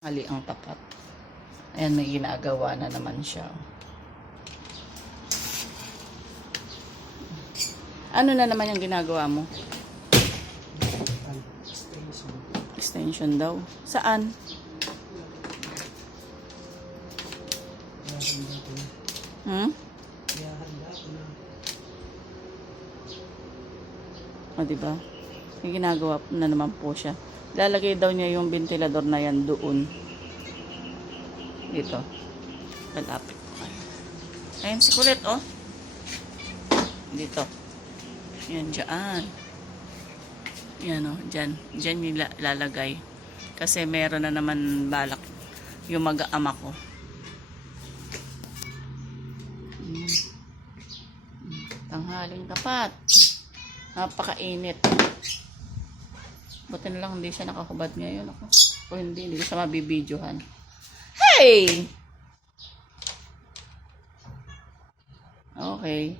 Mali ang tapat. Ayan, may ginagawa na naman siya. Ano na naman yung ginagawa mo? Extension daw. Saan? O, diba? May ginagawa na naman po siya. Lalagay daw niya yung ventilador na yan doon. Dito. Lalapit ko kayo. Ayun si Kulit, oh. Dito. Yan, dyan. Yan, oh. Dyan. Dyan nilalagay. Kasi meron na naman balak yung mag-aama ko. Tanghaling tapat. Napakainit. Buti na lang hindi siya nakakubad ngayon ako. O hindi ko siya mabibidyohan. Hey! Okay.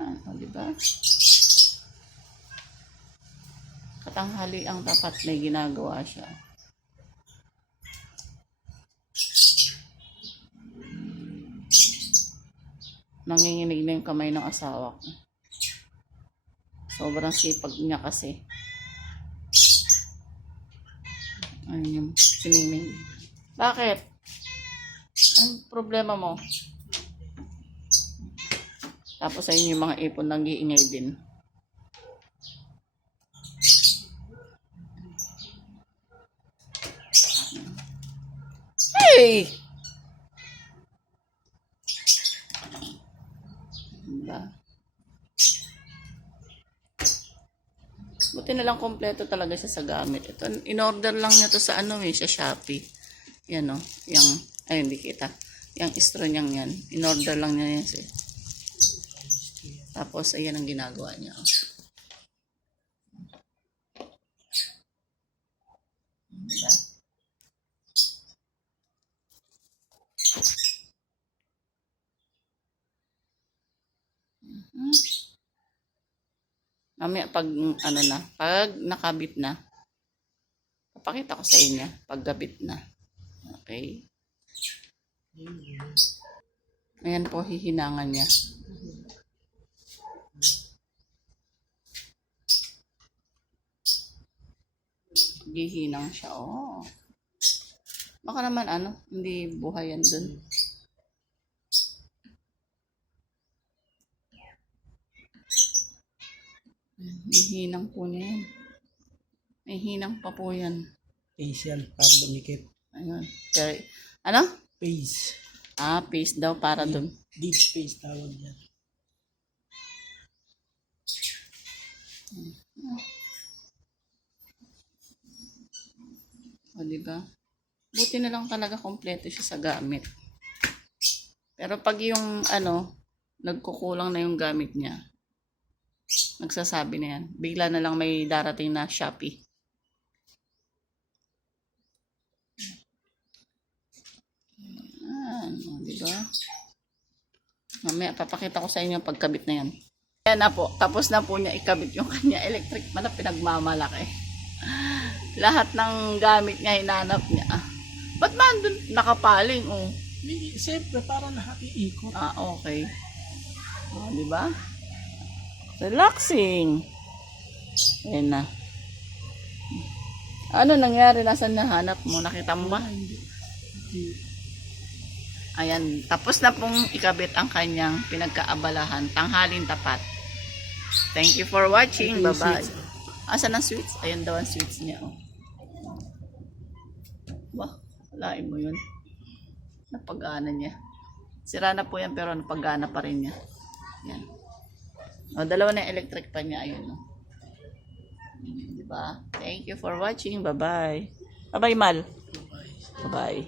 Ayan, o diba? Katanghali ang tapat, may ginagawa siya. Nanginginig na yung kamay ng asawa ko. Sobrang sipag niya kasi. Ayun yung siniming. Bakit? Ang problema mo? Tapos ayun yung mga ipon nag-iingay din. Hey! Diba? Buti na lang kompleto talaga siya sa gamit. Ito, in-order lang niya to sa sa Shopee. Yan o. Yung, ay hindi kita. Yung straw niyang yan. In-order lang niya yan. Tapos, ayan ang ginagawa niya. Diba? Mamaya pag pag nakabit na, papakita ko sa inyo pag gabit na. Okay? Ayan po hihinangan niya. Gihinang siya. Oh. Baka naman hindi buhay yan dun. May hinang po niya yan. May hinang pa po yan. Facial carbonicate. Ayun. Kaya, ano? Face. Face daw para dun. Deep face tawag yan. O, diba? Buti na lang talaga kompleto siya sa gamit. Pero pag yung, nagkukulang na yung gamit niya, nagsasabi na yan. Bigla na lang may darating na Shopee. Diba? Mamaya papakita ko sa inyo pagkabit na yan. Ayan na po. Tapos na po niya ikabit yung kanya electric pan na pinagmamalaki. Lahat ng gamit niya hinanap niya. Ba't man dun nakapaling? Oh. Siyempre, para lahat iikot. Okay. Diba? Relaxing. Ayan na. Ano nangyari? Nasaan nahanap mo? Nakita mo ba? Ayan. Tapos na pong ikabit ang kanyang pinagkaabalahan. Tanghaling tapat. Thank you for watching. Bye-bye. Asan ang sweets? Ayan daw ang sweets niya. Oh. Bah, walain mo yun. Napagana niya. Sira na po yan pero napagana pa rin niya. Yan. O, dalawa na yung electric pa niya. Ayun. Diba? Thank you for watching. Bye-bye. Bye-bye, Mal. Bye-bye.